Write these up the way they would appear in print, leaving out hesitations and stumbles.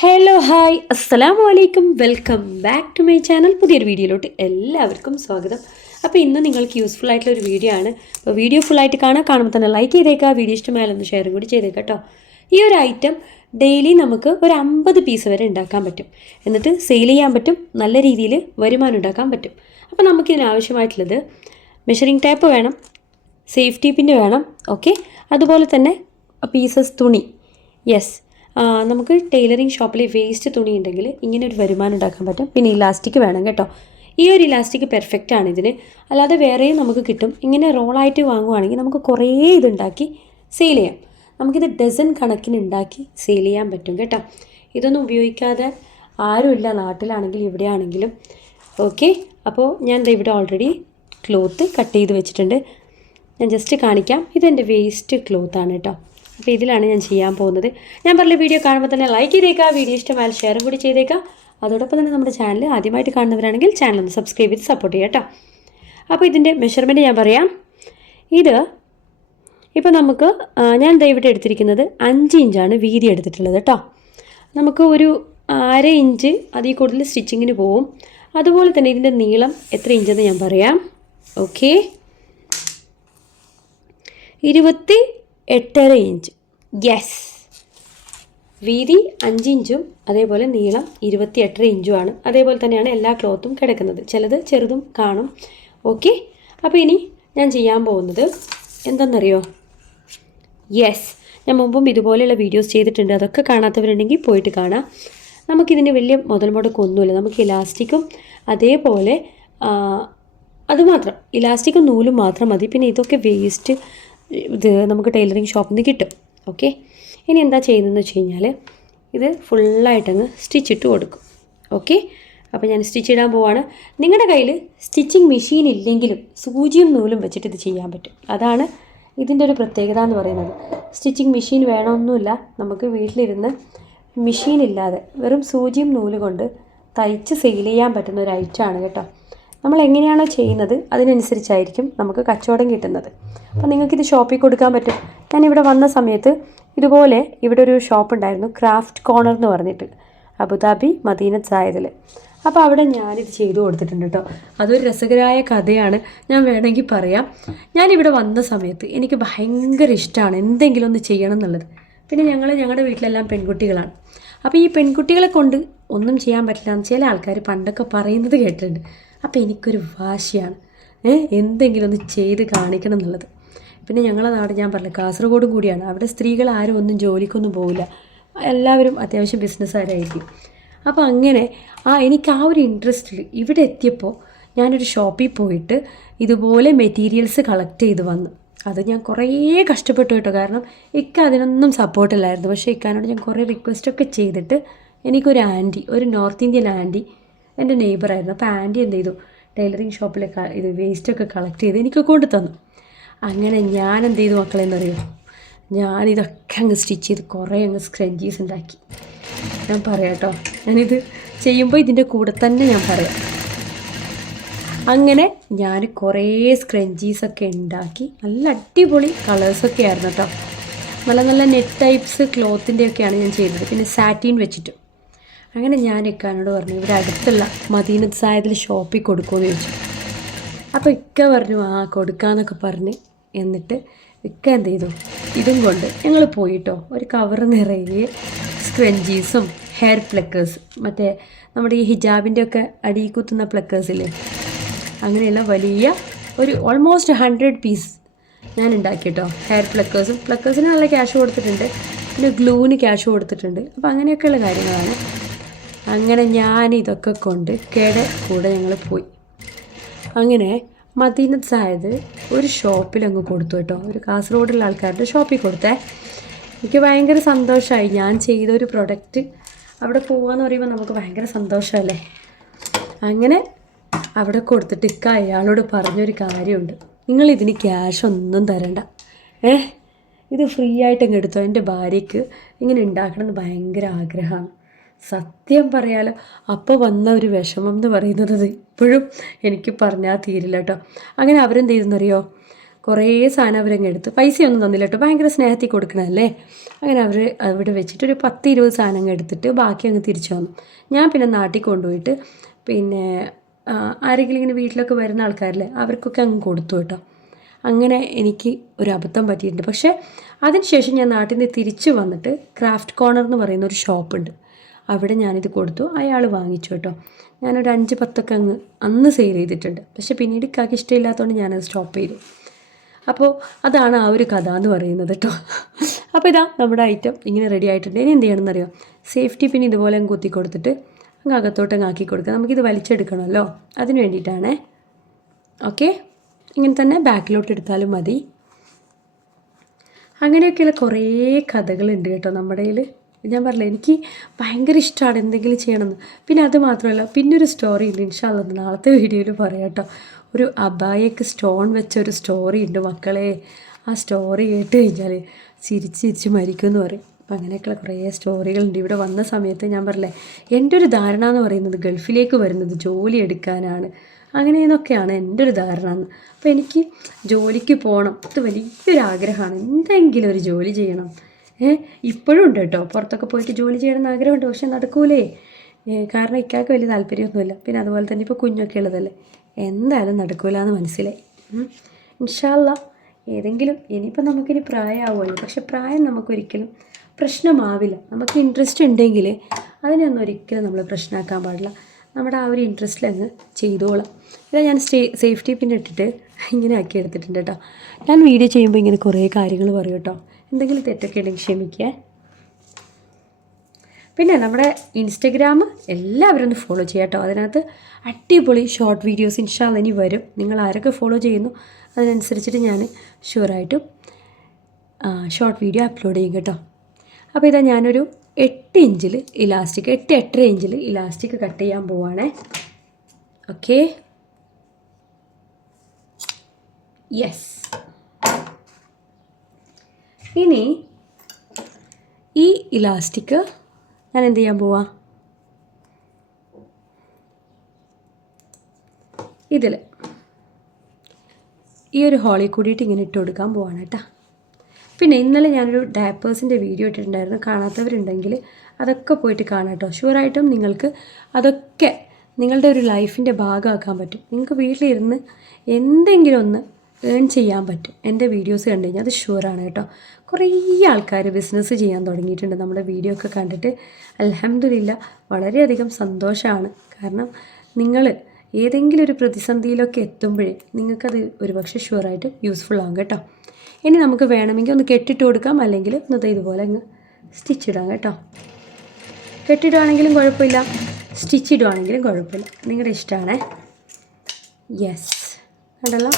Hello hi അസ്സലാമു അലൈക്കും welcome back to my channel. പുതിയൊരു വീഡിയോയിലോട്ട് എല്ലാവർക്കും സ്വാഗതം. അപ്പോൾ ഇന്ന് നിങ്ങൾക്ക് യൂസ്ഫുൾ ആയിട്ടുള്ള ഒരു വീഡിയോ ആണ്. അപ്പോൾ വീഡിയോ ഫുള്ളായിട്ട് കാണുമ്പോൾ തന്നെ ലൈക്ക് ചെയ്തേക്കുക, വീഡിയോ ഇഷ്ടമായാലൊന്ന് ഷെയറും കൂടി ചെയ്തേക്കാം കേട്ടോ. ഈ ഒരു ഐറ്റം ഡെയിലി നമുക്ക് ഒരു 50 പീസ് വരെ ഉണ്ടാക്കാൻ പറ്റും, എന്നിട്ട് സെയിൽ ചെയ്യാൻ പറ്റും, നല്ല രീതിയിൽ വരുമാനം ഉണ്ടാക്കാൻ പറ്റും. അപ്പോൾ നമുക്കിതിന് ആവശ്യമായിട്ടുള്ളത് മെഷറിംഗ് ടേപ്പ് വേണം, സേഫ്റ്റി പിന്ന് വേണം, ഓക്കെ. അതുപോലെ തന്നെ പീസസ് തുണി. യെസ്, നമുക്ക് ടൈലറിങ് ഷോപ്പിൽ വേസ്റ്റ് തുണി ഉണ്ടെങ്കിൽ ഇങ്ങനെ ഒരു വരുമാനം ഉണ്ടാക്കാൻ പറ്റും. പിന്നെ ഇലാസ്റ്റിക് വേണം കേട്ടോ. ഈ ഒരു ഇലാസ്റ്റിക് പെർഫെക്റ്റ് ആണ് ഇതിന്, അല്ലാതെ വേറെയും നമുക്ക് കിട്ടും. ഇങ്ങനെ റോളായിട്ട് വാങ്ങുവാണെങ്കിൽ നമുക്ക് കുറേ ഇതുണ്ടാക്കി സെയിൽ ചെയ്യാം. നമുക്കിത് ഡസൻ കണക്കിന് ഉണ്ടാക്കി സെയിൽ ചെയ്യാൻ പറ്റും കേട്ടോ. ഇതൊന്നും ഉപയോഗിക്കാതെ ആരുമില്ല നാട്ടിലാണെങ്കിലും ഇവിടെയാണെങ്കിലും, ഓക്കെ. അപ്പോൾ ഞാൻ ഇവിടെ ഓൾറെഡി ക്ലോത്ത് കട്ട് ചെയ്ത് വെച്ചിട്ടുണ്ട്. ഞാൻ ജസ്റ്റ് കാണിക്കാം. ഇതെൻ്റെ വേസ്റ്റ് ക്ലോത്താണ് കേട്ടോ. അപ്പോൾ ഇതിലാണ് ഞാൻ ചെയ്യാൻ പോകുന്നത്. ഞാൻ പറഞ്ഞ വീഡിയോ കാണുമ്പോൾ തന്നെ ലൈക്ക് ചെയ്തേക്കാം, വീഡിയോ ഇഷ്ടമായാൽ ഷെയറും കൂടി ചെയ്തേക്കാം. അതോടൊപ്പം തന്നെ നമ്മുടെ ചാനൽ ആദ്യമായിട്ട് കാണുന്നവരാണെങ്കിൽ ചാനൽ ഒന്ന് സബ്സ്ക്രൈബ് ചെയ്ത് സപ്പോർട്ട് ചെയ്യാം കേട്ടോ. അപ്പോൾ ഇതിൻ്റെ മെഷർമെൻറ്റ് ഞാൻ പറയാം. ഇത് ഇപ്പോൾ നമുക്ക് ഞാൻ ഇവിടെ എടുത്തിരിക്കുന്നത് 5 ഇഞ്ചാണ് വീതി എടുത്തിട്ടുള്ളത് കേട്ടോ. നമുക്ക് ഒരു 1/2 ഇഞ്ച് അതിൽ കൂടുതൽ സ്റ്റിച്ചിങ്ങിന് പോവും. അതുപോലെ തന്നെ ഇതിൻ്റെ നീളം എത്ര ഇഞ്ചെന്ന് ഞാൻ പറയാം. Okay, 28.5 inch. യെസ്, വീതി 5 ഇഞ്ചും അതേപോലെ നീളം 28.5 ഇഞ്ചുമാണ്. അതേപോലെ തന്നെയാണ് എല്ലാ ക്ലോത്തും കിടക്കുന്നത്, ചിലത് ചെറുതും കാണും. ഓക്കെ, അപ്പോൾ ഇനി ഞാൻ ചെയ്യാൻ പോകുന്നത് എന്തെന്നറിയോ? യെസ്, ഞാൻ മുമ്പും ഇതുപോലെയുള്ള വീഡിയോസ് ചെയ്തിട്ടുണ്ട്. അതൊക്കെ കാണാത്തവരുണ്ടെങ്കിൽ പോയിട്ട് കാണാം. നമുക്കിതിന് വലിയ മുതൽ മുടക്കൊന്നുമില്ല. നമുക്ക് ഇലാസ്റ്റിക്കും അതേപോലെ അതുമാത്രം, ഇലാസ്റ്റിക്കും നൂലും മാത്രം മതി. പിന്നെ ഇതൊക്കെ വേസ്റ്റ് ഇത് നമുക്ക് ടൈലറിങ് ഷോപ്പിൽ നിന്ന് കിട്ടും. ഓക്കെ, ഇനി എന്താ ചെയ്യുന്നതെന്ന് വെച്ച് കഴിഞ്ഞാൽ ഇത് ഫുള്ളായിട്ടങ്ങ് സ്റ്റിച്ചിട്ട് കൊടുക്കും. ഓക്കെ, അപ്പോൾ ഞാൻ സ്റ്റിച്ച് ഇടാൻ പോവാണ്. നിങ്ങളുടെ കയ്യിൽ സ്റ്റിച്ചിങ് മെഷീൻ ഇല്ലെങ്കിലും സൂചിയും നൂലും വെച്ചിട്ട് ഇത് ചെയ്യാൻ പറ്റും. അതാണ് ഇതിൻ്റെ ഒരു പ്രത്യേകത എന്ന് പറയുന്നത്. സ്റ്റിച്ചിങ് മെഷീൻ വേണമെന്നില്ല. നമുക്ക് വീട്ടിലിരുന്ന് മെഷീൻ ഇല്ലാതെ വെറും സൂചിയും നൂല് കൊണ്ട് തയ്ച്ച് സെയിൽ ചെയ്യാൻ പറ്റുന്ന ഒരു ഐറ്റമാണ് കേട്ടോ. നമ്മൾ എങ്ങനെയാണോ ചെയ്യുന്നത് അതിനനുസരിച്ചായിരിക്കും നമുക്ക് കച്ചവടം കിട്ടുന്നത്. അപ്പോൾ നിങ്ങൾക്കിത് ഷോപ്പിൽ കൊടുക്കാൻ പറ്റും. ഞാനിവിടെ വന്ന സമയത്ത് ഇതുപോലെ ഇവിടെ ഒരു ഷോപ്പ് ഉണ്ടായിരുന്നു, ക്രാഫ്റ്റ് കോർണർ എന്ന് പറഞ്ഞിട്ട്, അബുദാബി മദീനത്ത് സായതിൽ. അപ്പോൾ അവിടെ ഞാനിത് ചെയ്തു കൊടുത്തിട്ടുണ്ട് കേട്ടോ. അതൊരു രസകരമായ കഥയാണ്, ഞാൻ വേണമെങ്കിൽ പറയാം. ഞാനിവിടെ വന്ന സമയത്ത് എനിക്ക് ഭയങ്കര ഇഷ്ടമാണ് എന്തെങ്കിലും ഒന്ന് ചെയ്യണം എന്നുള്ളത്. പിന്നെ ഞങ്ങളുടെ വീട്ടിലെല്ലാം പെൺകുട്ടികളാണ്. അപ്പോൾ ഈ പെൺകുട്ടികളെ കൊണ്ട് ഒന്നും ചെയ്യാൻ പറ്റില്ല എന്ന് ചില ആൾക്കാർ പണ്ടൊക്കെ പറയുന്നത് കേട്ടിട്ടുണ്ട്. അപ്പോൾ എനിക്കൊരു വാശിയാണ് എന്തെങ്കിലും ഒന്ന് ചെയ്ത് കാണിക്കണം എന്നുള്ളത്. പിന്നെ ഞങ്ങളുടെ നാട് ഞാൻ പറഞ്ഞില്ല കാസർഗോഡും കൂടിയാണ്. അവിടെ സ്ത്രീകൾ ആരും ഒന്നും ജോലിക്കൊന്നും പോവില്ല, എല്ലാവരും അത്യാവശ്യം ബിസിനസ്സുകാരായിരിക്കും. അപ്പോൾ അങ്ങനെ എനിക്ക് ആ ഒരു ഇൻട്രസ്റ്റിൽ ഇവിടെ എത്തിയപ്പോൾ ഞാനൊരു ഷോപ്പിൽ പോയിട്ട് ഇതുപോലെ മെറ്റീരിയൽസ് കളക്ട് ചെയ്ത് വന്നു. അത് ഞാൻ കുറേ കഷ്ടപ്പെട്ടു കേട്ടോ. കാരണം അതിനൊന്നും സപ്പോർട്ടില്ലായിരുന്നു. പക്ഷേ ഇക്കാനോട് ഞാൻ കുറേ റിക്വസ്റ്റൊക്കെ ചെയ്തിട്ട് എനിക്കൊരു ആൻറ്റി, ഒരു നോർത്ത് ഇന്ത്യൻ ആൻറ്റി എൻ്റെ നെയ്ബറായിരുന്നു. അപ്പോൾ ആൻറ്റി എന്ത് ചെയ്തു, ടൈലറിങ് ഷോപ്പിലൊക്കെ ഇത് വേസ്റ്റൊക്കെ കളക്ട് ചെയ്ത് എനിക്ക് കൊണ്ട് തന്നു. അങ്ങനെ ഞാൻ എന്ത് ചെയ്തു മക്കളെന്നറിയോ, ഞാനിതൊക്കെ അങ്ങ് സ്റ്റിച്ച് ചെയ്ത് കുറേ അങ്ങ് സ്ക്രഞ്ചീസ് ഉണ്ടാക്കി. ഞാൻ പറയാം കേട്ടോ, ഞാനിത് ചെയ്യുമ്പോൾ ഇതിൻ്റെ കൂടെ തന്നെ ഞാൻ പറയാം. അങ്ങനെ ഞാൻ കുറേ സ്ക്രഞ്ചീസൊക്കെ ഉണ്ടാക്കി നല്ല അടിപൊളി കളേഴ്സൊക്കെ ആയിരുന്നു കേട്ടോ. നല്ല നല്ല നെറ്റ് ടൈപ്സ് ക്ലോത്തിൻ്റെയൊക്കെയാണ് ഞാൻ ചെയ്തത്. പിന്നെ സാറ്റീൻ വെച്ചിട്ട്. അങ്ങനെ ഞാൻ ഇക്കാനോട് പറഞ്ഞു ഇവിടെ അടുത്തുള്ള മദീനത്ത് സായതിൽ ഷോപ്പിൽ കൊടുക്കുമെന്ന് ചോദിച്ചു. അപ്പോൾ ഇക്ക പറഞ്ഞു കൊടുക്കാമെന്നൊക്കെ പറഞ്ഞ്. എന്നിട്ട് ഇക്ക എന്ത് ചെയ്തു, ഇതും കൊണ്ട് ഞങ്ങൾ പോയിട്ടോ. ഒരു കവർ നിറയെ സ്ക്രഞ്ചീസും ഹെയർ പ്ലക്കേഴ്സ്, മറ്റേ നമ്മുടെ ഈ ഹിജാബിൻ്റെ ഒക്കെ അടിയിൽ കുത്തുന്ന പ്ലക്കേഴ്സില്ലേ, അങ്ങനെയുള്ള വലിയ ഒരു ഓൾമോസ്റ്റ് 100 പീസ് ഞാൻ ഉണ്ടാക്കിയിട്ടോ. ഹെയർ പ്ലക്കേഴ്സിന് നല്ല ക്യാഷ് കൊടുത്തിട്ടുണ്ട്, പിന്നെ ഗ്ലൂവിന് ക്യാഷ് കൊടുത്തിട്ടുണ്ട്. അപ്പോൾ അങ്ങനെയൊക്കെയുള്ള കാര്യങ്ങളാണ്. അങ്ങനെ ഞാൻ ഇതൊക്കെ കൊണ്ട് കൂടെ ഞങ്ങൾ പോയി. അങ്ങനെ മദീനത്ത് സായത് ഒരു ഷോപ്പിലങ്ങ് കൊടുത്തു കേട്ടോ. ഒരു കാസർഗോഡുള്ള ആൾക്കാരുടെ ഷോപ്പിൽ കൊടുത്തേ. എനിക്ക് ഭയങ്കര സന്തോഷമായി. ഞാൻ ചെയ്തൊരു പ്രൊഡക്റ്റ് അവിടെ പോകാമെന്ന് പറയുമ്പോൾ നമുക്ക് ഭയങ്കര സന്തോഷമല്ലേ. അങ്ങനെ അവിടെ കൊടുത്തിട്ട് അയാളോട് പറഞ്ഞൊരു കാര്യമുണ്ട്, നിങ്ങളിതിന് ക്യാഷ് ഒന്നും തരണ്ട, ഇത് ഫ്രീ ആയിട്ടങ്ങ് എടുത്തോ. എൻ്റെ ഭാര്യയ്ക്ക് ഇങ്ങനെ ഉണ്ടാക്കണമെന്ന് ഭയങ്കര ആഗ്രഹമാണ്. സത്യം പറയാലോ, അപ്പോൾ വന്ന ഒരു വിഷമം എന്ന് പറയുന്നത് ഇപ്പോഴും എനിക്ക് പറഞ്ഞാൽ തീരില്ല കേട്ടോ. അങ്ങനെ അവരെന്ത് ചെയ്തെന്നറിയോ, കുറേ സാധനം അവരങ്ങ് എടുത്ത് പൈസയൊന്നും തന്നില്ല കേട്ടോ, ഭയങ്കര സ്നേഹത്തിൽ കൊടുക്കണമല്ലേ. അങ്ങനെ അവർ അവിടെ വെച്ചിട്ട് ഒരു 10-20 സാധനങ്ങൾ എടുത്തിട്ട് ബാക്കി അങ്ങ് തിരിച്ചു വന്നു. ഞാൻ പിന്നെ നാട്ടിൽ കൊണ്ടുപോയിട്ട് പിന്നെ ആരെങ്കിലും ഇങ്ങനെ വീട്ടിലൊക്കെ വരുന്ന ആൾക്കാരില്ലേ അവർക്കൊക്കെ അങ്ങ് കൊടുത്തു കേട്ടോ. അങ്ങനെ എനിക്ക് ഒരു അബദ്ധം പറ്റിയിട്ടുണ്ട്. പക്ഷേ അതിനുശേഷം ഞാൻ നാട്ടിൽ നിന്ന് തിരിച്ച് വന്നിട്ട് ക്രാഫ്റ്റ് കോർണർ എന്ന് പറയുന്ന ഒരു ഷോപ്പുണ്ട്, അവിടെ ഞാനിത് കൊടുത്തു. അയാൾ വാങ്ങിച്ചു കേട്ടോ. ഞാനൊരു 5-10 അങ്ങ് അന്ന് സെയിൽ ചെയ്തിട്ടുണ്ട്. പക്ഷേ പിന്നീട് ഇക്കാക്ക് ഇഷ്ടമില്ലാത്തതുകൊണ്ട് ഞാനത് സ്റ്റോപ്പ് ചെയ്തു. അപ്പോൾ അതാണ് ആ ഒരു കഥ എന്ന് പറയുന്നത് കേട്ടോ. അപ്പോൾ ഇതാ നമ്മുടെ ഐറ്റം ഇങ്ങനെ റെഡി ആയിട്ടുണ്ട്. ഇനി എന്ത് ചെയ്യണമെന്നറിയോ, സേഫ്റ്റി പിൻ ഇതുപോലെ അങ്ങ് കുത്തി കൊടുത്തിട്ട് അങ്ങ് അകത്തോട്ടങ്ങ് ആക്കി കൊടുക്കുക. നമുക്കിത് വലിച്ചെടുക്കണമല്ലോ, അതിന് വേണ്ടിയിട്ടാണേ. ഓക്കെ, ഇങ്ങനെ തന്നെ ബാക്കിലോട്ട് എടുത്താലും മതി. അങ്ങനെയൊക്കെയുള്ള കുറേ കഥകളുണ്ട് കേട്ടോ നമ്മുടെ കയ്യിൽ. ഞാൻ പറഞ്ഞില്ല, എനിക്ക് ഭയങ്കര ഇഷ്ടമാണ് എന്തെങ്കിലും ചെയ്യണമെന്ന്. പിന്നെ അത് മാത്രമല്ല, പിന്നൊരു സ്റ്റോറി ഉണ്ട്, ഇൻഷാ അല്ലാഹ് നാളത്തെ വീഡിയോയിൽ പറയാം കേട്ടോ. ഒരു അബായക്ക് സ്റ്റോൺ വെച്ച ഒരു സ്റ്റോറി ഉണ്ട് മക്കളെ. ആ സ്റ്റോറി കേട്ട് കഴിഞ്ഞാൽ ചിരിച്ച് മരിക്കുമെന്ന് പറയും. അപ്പം അങ്ങനെയൊക്കെയുള്ള കുറേ സ്റ്റോറികളുണ്ട്. ഇവിടെ വന്ന സമയത്ത് ഞാൻ പറഞ്ഞില്ലേ, എൻ്റെ ഒരു ധാരണ എന്ന് പറയുന്നത് ഗൾഫിലേക്ക് വരുന്നത് ജോലി എടുക്കാനാണ്, അങ്ങനെയെന്നൊക്കെയാണ് എൻ്റെ ഒരു ധാരണ എന്ന്. അപ്പോൾ എനിക്ക് ജോലിക്ക് പോകണം, ഇത് വലിയൊരാഗ്രഹമാണ്, എന്തെങ്കിലും ഒരു ജോലി ചെയ്യണം. ഇപ്പോഴും ഉണ്ട് കേട്ടോ, പുറത്തൊക്കെ പോയിട്ട് ജോലി ചെയ്യണമെന്ന് ആഗ്രഹമുണ്ട്. പക്ഷെ നടക്കൂലേ, കാരണം ഇക്കാക്ക് വലിയ താല്പര്യമൊന്നുമില്ല. പിന്നെ അതുപോലെ തന്നെ ഇപ്പോൾ കുഞ്ഞൊക്കെ ഉള്ളതല്ലേ, എന്തായാലും നടക്കൂല എന്ന് മനസ്സിലായി. ഇൻഷാ അല്ലാഹ് ഏതെങ്കിലും, ഇനിയിപ്പോൾ നമുക്കിനി പ്രായമാവുമല്ലോ, പക്ഷെ പ്രായം നമുക്കൊരിക്കലും പ്രശ്നമാവില്ല. നമുക്ക് ഇൻട്രസ്റ്റ് ഉണ്ടെങ്കിൽ അതിനൊന്നും ഒരിക്കലും നമ്മൾ പ്രശ്നമാക്കാൻ പാടില്ല. നമ്മുടെ ആ ഒരു ഇൻട്രസ്റ്റിൽ അങ്ങ് ചെയ്തോളാം. ഇതാ ഞാൻ സേഫ്റ്റി പിൻ ഇട്ടിട്ട് ഇങ്ങനെ ആക്കി എടുത്തിട്ടുണ്ട് കേട്ടോ. ഞാൻ വീഡിയോ ചെയ്യുമ്പോൾ ഇങ്ങനെ കുറേ കാര്യങ്ങൾ പറയും കേട്ടോ, എന്തെങ്കിലും തെറ്റൊക്കെ ഉണ്ടെങ്കിൽ ക്ഷമിക്കുക. പിന്നെ നമ്മുടെ ഇൻസ്റ്റഗ്രാം എല്ലാവരും ഒന്ന് ഫോളോ ചെയ്യാം കേട്ടോ. അതിനകത്ത് അടിപൊളി ഷോർട്ട് വീഡിയോസ് ഇൻഷാ അല്ലാഹ് ഇനി വരും. നിങ്ങൾ ആരൊക്കെ ഫോളോ ചെയ്യുന്നു അതിനനുസരിച്ചിട്ട് ഞാൻ ഷുവറായിട്ടും ഷോർട്ട് വീഡിയോ അപ്ലോഡ് ചെയ്യും കേട്ടോ. അപ്പോൾ ഇതാ ഞാനൊരു 8 ഇഞ്ചിൽ ഇലാസ്റ്റിക്, 8-8.5 ഇഞ്ചിൽ ഇലാസ്റ്റിക് കട്ട് ചെയ്യാൻ പോവാണേ. Okay, yes. ഇനി ഈ ഇലാസ്റ്റിക് ഞാൻ എന്ത് ചെയ്യാൻ പോവാ, ഇതിൽ ഈ ഒരു ഹോളിൽ കൂടിയിട്ട് ഇങ്ങനെ ഇട്ട് കൊടുക്കാൻ പോവാണ് കേട്ടോ. പിന്നെ ഇന്നലെ ഞാനൊരു ഡാപ്പേഴ്സിൻ്റെ വീഡിയോ ഇട്ടിട്ടുണ്ടായിരുന്നു, കാണാത്തവരുണ്ടെങ്കിൽ അതൊക്കെ പോയിട്ട് കാണാം കേട്ടോ. ഷുവറായിട്ടും നിങ്ങൾക്ക് അതൊക്കെ നിങ്ങളുടെ ഒരു ലൈഫിൻ്റെ ഭാഗമാക്കാൻ പറ്റും. നിങ്ങൾക്ക് വീട്ടിലിരുന്ന് എന്തെങ്കിലും ഒന്ന് ഏൺ ചെയ്യാൻ പറ്റും എൻ്റെ വീഡിയോസ് കണ്ടു കഴിഞ്ഞാൽ, അത് ഷുവറാണ് കേട്ടോ. കുറേ ആൾക്കാർ ബിസിനസ് ചെയ്യാൻ തുടങ്ങിയിട്ടുണ്ട് നമ്മുടെ വീഡിയോ ഒക്കെ കണ്ടിട്ട്. അൽഹംദുലില്ലാ, വളരെയധികം സന്തോഷമാണ്. കാരണം നിങ്ങൾ ഏതെങ്കിലും ഒരു പ്രതിസന്ധിയിലൊക്കെ എത്തുമ്പോഴേ നിങ്ങൾക്കത് ഒരുപക്ഷെ ഷുവറായിട്ട് യൂസ്ഫുൾ ആകും കേട്ടോ. ഇനി നമുക്ക് വേണമെങ്കിൽ ഒന്ന് കെട്ടിട്ട് കൊടുക്കാം, അല്ലെങ്കിൽ ഒന്ന് ഇതുപോലെ അങ്ങ് സ്റ്റിച്ച് ഇടാം കേട്ടോ. കെട്ടിടുവാണെങ്കിലും കുഴപ്പമില്ല, സ്റ്റിച്ച് ഇടുവാണെങ്കിലും കുഴപ്പമില്ല, നിങ്ങളുടെ ഇഷ്ടമാണേ. യെസ്, കണ്ടല്ലോ.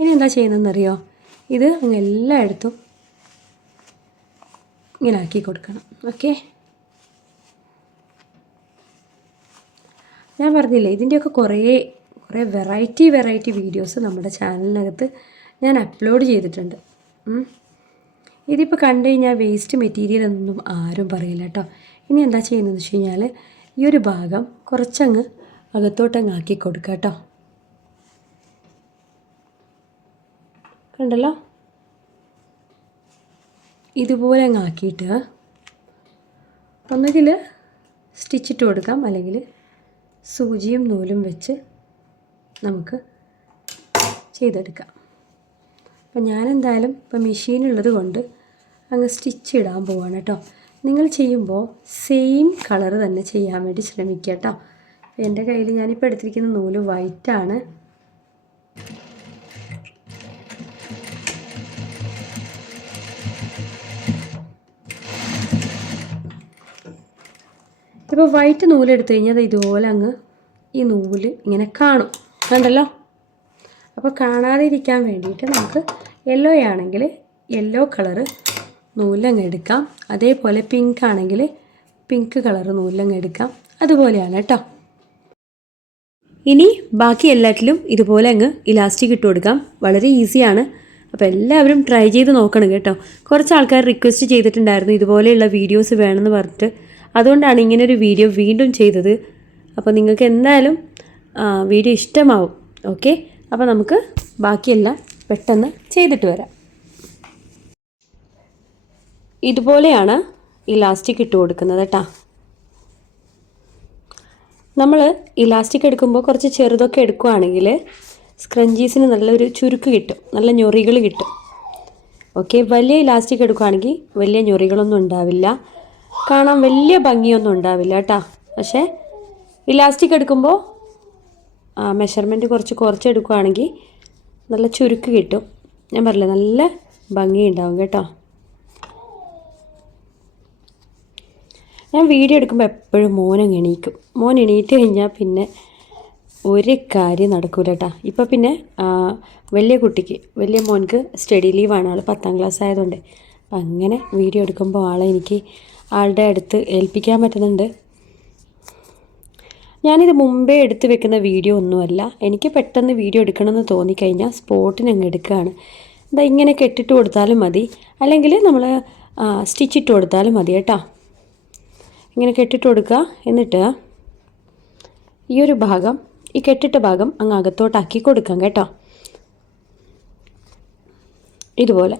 ഇനി എന്താ ചെയ്യുന്നതെന്നറിയോ, ഇത് അങ്ങ് എല്ലായിടത്തും ഇങ്ങനെ ആക്കി കൊടുക്കണം. ഓക്കെ, ഞാൻ പറഞ്ഞില്ലേ ഇതിൻ്റെയൊക്കെ കുറേ വെറൈറ്റി വീഡിയോസ് നമ്മുടെ ചാനലിനകത്ത് ഞാൻ അപ്ലോഡ് ചെയ്തിട്ടുണ്ട്. ഇതിപ്പോൾ കണ്ടു കഴിഞ്ഞാൽ വേസ്റ്റ് മെറ്റീരിയൽ എന്നൊന്നും ആരും പറയില്ല കേട്ടോ. ഇനി എന്താ ചെയ്യുന്നതെന്ന് വെച്ച് കഴിഞ്ഞാൽ ഈ ഒരു ഭാഗം കുറച്ചങ്ങ് അകത്തോട്ടങ്ങ് ആക്കി കൊടുക്കുക കേട്ടോ. കണ്ടല്ലോ, ഇതുപോലെ അങ്ങ് ആക്കിയിട്ട് ഒന്നുകിൽ സ്റ്റിച്ചിട്ട് കൊടുക്കാം, അല്ലെങ്കിൽ സൂചിയും നൂലും വെച്ച് നമുക്ക് ചെയ്തെടുക്കാം. അപ്പം ഞാനെന്തായാലും ഇപ്പം മെഷീനുള്ളത് കൊണ്ട് അങ്ങ് സ്റ്റിച്ച് ഇടാൻ പോവാണ് കേട്ടോ. നിങ്ങൾ ചെയ്യുമ്പോൾ സെയിം കളർ തന്നെ ചെയ്യാൻ വേണ്ടി ശ്രമിക്കുക കേട്ടോ. എൻ്റെ കയ്യിൽ ഞാനിപ്പോൾ എടുത്തിരിക്കുന്ന നൂല് വൈറ്റാണ്. ഇപ്പോൾ വൈറ്റ് നൂലെടുത്ത് കഴിഞ്ഞാൽ അത് ഇതുപോലെ അങ്ങ് ഈ നൂല് ഇങ്ങനെ കാണും, കണ്ടല്ലോ. അപ്പോൾ കാണാതെ ഇരിക്കാൻ വേണ്ടിയിട്ട് നമുക്ക് യെല്ലോ ആണെങ്കിൽ യെല്ലോ കളറ് നൂലങ്ങ് എടുക്കാം, അതേപോലെ പിങ്ക് ആണെങ്കിൽ പിങ്ക് കളറ് നൂലങ്ങ് എടുക്കാം. അതുപോലെയാണ് കേട്ടോ. ഇനി ബാക്കി എല്ലാറ്റിലും ഇതുപോലെ അങ്ങ് ഇലാസ്റ്റിക് ഇട്ട് കൊടുക്കാം. വളരെ ഈസിയാണ്. അപ്പോൾ എല്ലാവരും ട്രൈ ചെയ്ത് നോക്കണം കേട്ടോ. കുറച്ച് ആൾക്കാർ റിക്വസ്റ്റ് ചെയ്തിട്ടുണ്ടായിരുന്നു ഇതുപോലെയുള്ള വീഡിയോസ് വേണമെന്ന് പറഞ്ഞിട്ട്. അതുകൊണ്ടാണ് ഇങ്ങനൊരു വീഡിയോ വീണ്ടും ചെയ്തത്. അപ്പോൾ നിങ്ങൾക്ക് എന്തായാലും വീഡിയോ ഇഷ്ടമാവും. ഓക്കെ, അപ്പോൾ നമുക്ക് ബാക്കിയെല്ലാം പെട്ടെന്ന് ചെയ്തിട്ട് വരാം. ഇതുപോലെയാണ് ഇലാസ്റ്റിക് ഇട്ട് കൊടുക്കുന്നത് കേട്ടോ. നമ്മൾ ഇലാസ്റ്റിക് എടുക്കുമ്പോൾ കുറച്ച് ചെറുതൊക്കെ എടുക്കുകയാണെങ്കിൽ സ്ക്രഞ്ചീസിന് നല്ലൊരു ചുരുക്ക് കിട്ടും, നല്ല ഞൊറികൾ കിട്ടും. ഓക്കെ, വലിയ ഇലാസ്റ്റിക് എടുക്കുകയാണെങ്കിൽ വലിയ ഞൊറികളൊന്നും ഉണ്ടാവില്ല, കാണാൻ വലിയ ഭംഗിയൊന്നും ഉണ്ടാവില്ല കേട്ടോ. പക്ഷേ ഇലാസ്റ്റിക് എടുക്കുമ്പോൾ മെഷർമെൻറ്റ് കുറച്ച് എടുക്കുകയാണെങ്കിൽ നല്ല ചുരുക്ക് കിട്ടും. ഞാൻ പറഞ്ഞില്ലേ, നല്ല ഭംഗി ഉണ്ടാവും കേട്ടോ. ഞാൻ വീഡിയോ എടുക്കുമ്പോൾ എപ്പോഴും മോനങ്ങ് എണീക്കും. മോൻ എണീറ്റ് കഴിഞ്ഞാൽ പിന്നെ ഒരു കാര്യം നടക്കൂല കേട്ടോ. ഇപ്പോൾ പിന്നെ വലിയ മോൻക്ക് സ്റ്റഡി ലീവാണ്, ആൾ 10ാം ക്ലാസ് ആയതുകൊണ്ട്. അപ്പം അങ്ങനെ വീഡിയോ എടുക്കുമ്പോൾ എനിക്ക് ആളുടെ അടുത്ത് ഏൽപ്പിക്കാൻ പറ്റുന്നുണ്ട്. ഞാനിത് മുമ്പേ എടുത്ത് വെക്കുന്ന വീഡിയോ ഒന്നുമല്ല. എനിക്ക് പെട്ടെന്ന് വീഡിയോ എടുക്കണമെന്ന് തോന്നിക്കഴിഞ്ഞാൽ സ്പോട്ടിന് അങ്ങ് എടുക്കുകയാണ്. എന്താ ഇങ്ങനെ കെട്ടിട്ട് കൊടുത്താലും മതി, അല്ലെങ്കിൽ നമ്മൾ സ്റ്റിച്ചിട്ട് കൊടുത്താലും മതി കേട്ടോ. ഇങ്ങനെ കെട്ടിട്ട് കൊടുക്കുക. എന്നിട്ട് ഈ കെട്ടിട്ട ഭാഗം അങ്ങ് അകത്തോട്ടാക്കി കൊടുക്കാം കേട്ടോ. ഇതുപോലെ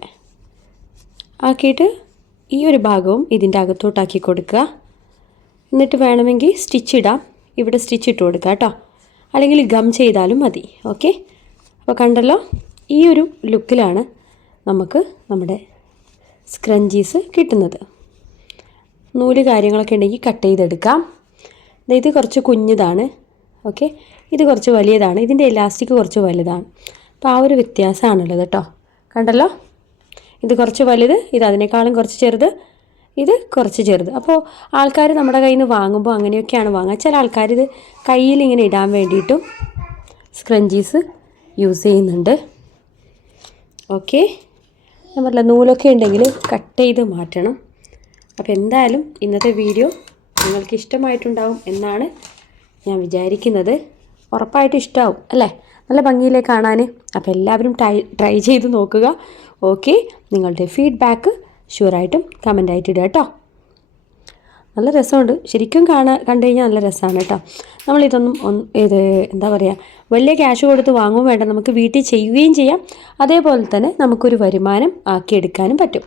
ആക്കിയിട്ട് ഈ ഒരു ഭാഗവും ഇതിൻ്റെ അകത്തോട്ടാക്കി കൊടുക്കുക. എന്നിട്ട് വേണമെങ്കിൽ സ്റ്റിച്ചിടാം. ഇവിടെ സ്റ്റിച്ചിട്ട് കൊടുക്കുക കേട്ടോ, അല്ലെങ്കിൽ ഗം ചെയ്താലും മതി. ഓക്കെ, അപ്പോൾ കണ്ടല്ലോ, ഈ ഒരു ലുക്കിലാണ് നമുക്ക് നമ്മുടെ സ്ക്രഞ്ചീസ് കിട്ടുന്നത്. നൂല് കാര്യങ്ങളൊക്കെ ഉണ്ടെങ്കിൽ കട്ട് ചെയ്തെടുക്കാം. ഇത് കുറച്ച് കുഞ്ഞതാണ്. ഓക്കെ, ഇത് കുറച്ച് വലിയതാണ്. ഇതിൻ്റെ ഇലാസ്റ്റിക് കുറച്ച് വലുതാണ്. അപ്പോൾ ആ ഒരു വ്യത്യാസമാണുള്ളത് കേട്ടോ. കണ്ടല്ലോ, ഇത് കുറച്ച് വലുത്, ഇത് അതിനേക്കാളും കുറച്ച് ചെറുത്, ഇത് കുറച്ച് ചെറുത്. അപ്പോൾ ആൾക്കാർ നമ്മുടെ കയ്യിൽ നിന്ന് വാങ്ങുമ്പോൾ അങ്ങനെയൊക്കെയാണ് വാങ്ങുക. ചില ആൾക്കാർ ഇത് കയ്യിൽ ഇങ്ങനെ ഇടാൻ വേണ്ടിയിട്ടും സ്ക്രഞ്ചീസ് യൂസ് ചെയ്യുന്നുണ്ട്. ഓക്കെ, ഞാൻ പറഞ്ഞില്ല, നൂലൊക്കെ ഉണ്ടെങ്കിൽ കട്ട് ചെയ്ത് മാറ്റണം. അപ്പോൾ എന്തായാലും ഇന്നത്തെ വീഡിയോ നിങ്ങൾക്ക് ഇഷ്ടമായിട്ടുണ്ടാവും എന്നാണ് ഞാൻ വിചാരിക്കുന്നത്. ഉറപ്പായിട്ടും ഇഷ്ടമാവും അല്ലേ, നല്ല ഭംഗിയിലേ കാണാൻ. അപ്പോൾ എല്ലാവരും ട്രൈ ചെയ്ത് നോക്കുക. ഓക്കെ, നിങ്ങളുടെ ഫീഡ്ബാക്ക് ഷുവറായിട്ടും കമൻ്റായിട്ട് ഇടുക കേട്ടോ. നല്ല രസമുണ്ട് ശരിക്കും, കണ്ടു കഴിഞ്ഞാൽ നല്ല രസമാണ് കേട്ടോ. നമ്മളിതൊന്നും എന്താ പറയുക, വലിയ ക്യാഷ് കൊടുത്ത് വാങ്ങുകയും വേണ്ട, നമുക്ക് വീട്ടിൽ ചെയ്യുകയും ചെയ്യാം. അതേപോലെ തന്നെ നമുക്കൊരു വരുമാനം ആക്കിയെടുക്കാനും പറ്റും.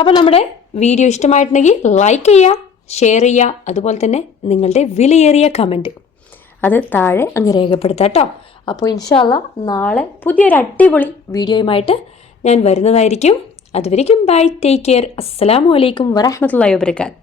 അപ്പോൾ നമ്മുടെ വീഡിയോ ഇഷ്ടമായിട്ടുണ്ടെങ്കിൽ ലൈക്ക് ചെയ്യുക, ഷെയർ ചെയ്യുക, അതുപോലെ തന്നെ നിങ്ങളുടെ വിലയേറിയ കമൻറ്റ് അത് താഴെ അങ്ങ് രേഖപ്പെടുത്താം കേട്ടോ. അപ്പോൾ ഇൻഷാ അല്ലാഹ് നാളെ പുതിയൊരു അടിപൊളി വീഡിയോയുമായിട്ട് ഞാൻ വരുന്നതായിരിക്കും. അതുവരേക്കും ബൈ, ടേക്ക് കെയർ, അസ്സലാമു അലൈക്കും വറഹ്മത്തുള്ളാഹി വബറകാതുഹു.